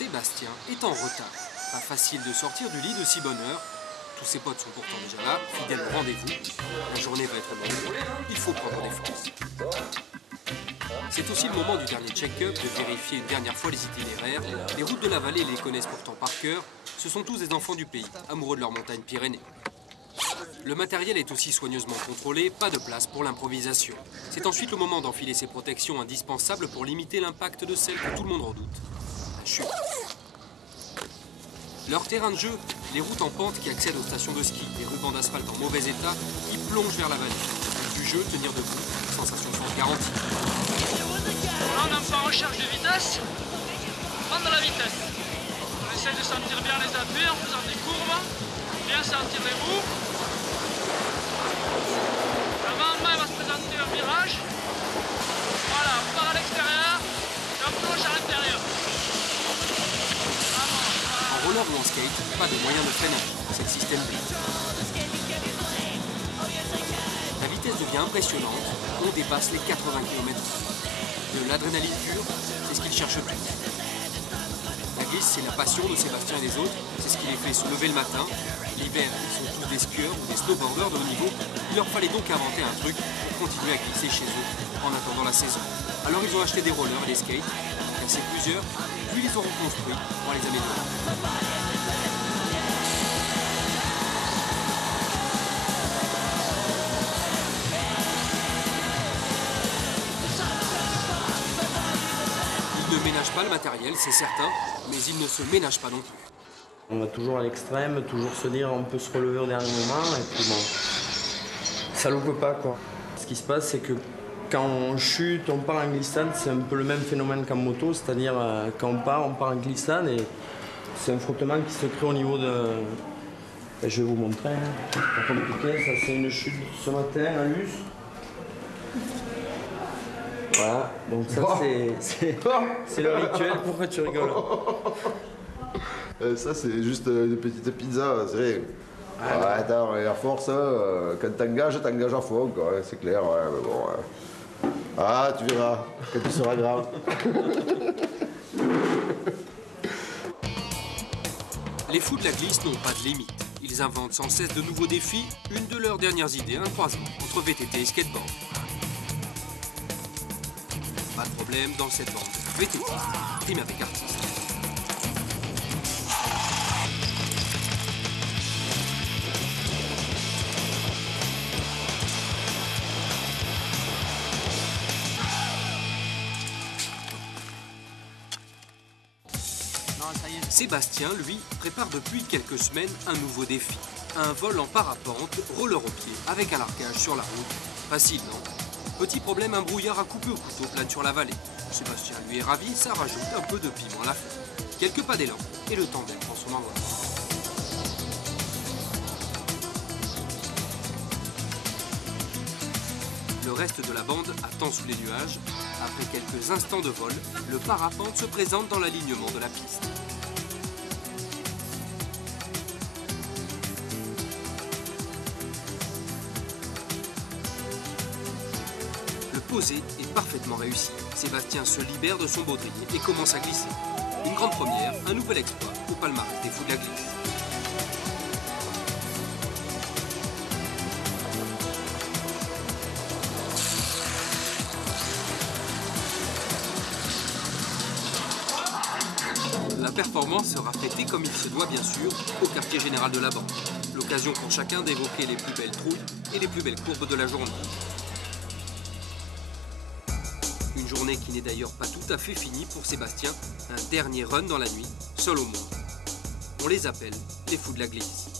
Sébastien est en retard. Pas facile de sortir du lit de si bonne heure. Tous ses potes sont pourtant déjà là, fidèles au rendez-vous. La journée va être longue, il faut prendre des forces. C'est aussi le moment du dernier check-up, de vérifier une dernière fois les itinéraires. Les routes de la vallée les connaissent pourtant par cœur. Ce sont tous des enfants du pays, amoureux de leurs montagnes Pyrénées. Le matériel est aussi soigneusement contrôlé, pas de place pour l'improvisation. C'est ensuite le moment d'enfiler ces protections indispensables pour limiter l'impact de celle que tout le monde redoute, la chute. Leur terrain de jeu, les routes en pente qui accèdent aux stations de ski, les rubans d'asphalte en mauvais état qui plongent vers la vallée. Du jeu, tenir debout, sensation forte garantie. Là, on est un peu en recherche de vitesse, prendre la vitesse. On essaie de sentir bien les appuis en faisant des courbes, bien sentir les roues. Avant, il va se présenter un virage. Voilà, on part à l'extérieur et on plonge à l'intérieur. En roller ou en skate, pas de moyen de freiner, c'est le système B. La vitesse devient impressionnante, on dépasse les 80 km/h. De l'adrénaline pure, c'est ce qu'ils cherchent le plus. La glisse, c'est la passion de Sébastien et des autres, c'est ce qui les fait se lever le matin. L'hiver, ils sont tous des skieurs ou des snowboarders de haut niveau. Il leur fallait donc inventer un truc pour continuer à glisser chez eux en attendant la saison. Alors ils ont acheté des rollers et des skates, cassé plusieurs, puis ils les ont reconstruits pour les améliorer. Ils ne ménagent pas le matériel, c'est certain, mais ils ne se ménagent pas non plus. On va toujours à l'extrême, toujours se dire on peut se relever au dernier moment, et puis bon, ça loupe pas quoi. Ce qui se passe, c'est que quand on chute, on part en glissade, c'est un peu le même phénomène qu'en moto, c'est-à-dire quand on part en glissade et c'est un frottement qui se crée au niveau de... Je vais vous montrer, hein. C'est pas compliqué, ça c'est une chute ce matin à Luce. Voilà, donc ça c'est le rituel. Pourquoi tu rigoles? Ça c'est juste une petite pizza, c'est vrai. Ah, ouais, attends, à force, quand t'engages à fond, quoi, c'est clair, ouais, mais bon. Ah, tu verras, quand tu seras grave. Les fous de la glisse n'ont pas de limite. Ils inventent sans cesse de nouveaux défis. Une de leurs dernières idées, un croisement entre VTT et skateboard. Pas de problème dans cette bande. VTT, rime avec artiste. Sébastien, lui, prépare depuis quelques semaines un nouveau défi. Un vol en parapente, roller au pied, avec un largage sur la route. Facile, non? Petit problème, un brouillard à couper au couteau plane sur la vallée. Sébastien, lui, est ravi, ça rajoute un peu de piment à la fin. Quelques pas d'élan, et le tandem prend son envol. Le reste de la bande attend sous les nuages. Après quelques instants de vol, le parapente se présente dans l'alignement de la piste. Le posé est parfaitement réussi. Sébastien se libère de son baudrier et commence à glisser. Une grande première, un nouvel exploit au palmarès des fous de la glisse. La performance sera fêtée comme il se doit bien sûr au quartier général de la bande. L'occasion pour chacun d'évoquer les plus belles trouilles et les plus belles courbes de la journée. Une journée qui n'est d'ailleurs pas tout à fait finie pour Sébastien, un dernier run dans la nuit, seul au monde. On les appelle les fous de la glisse.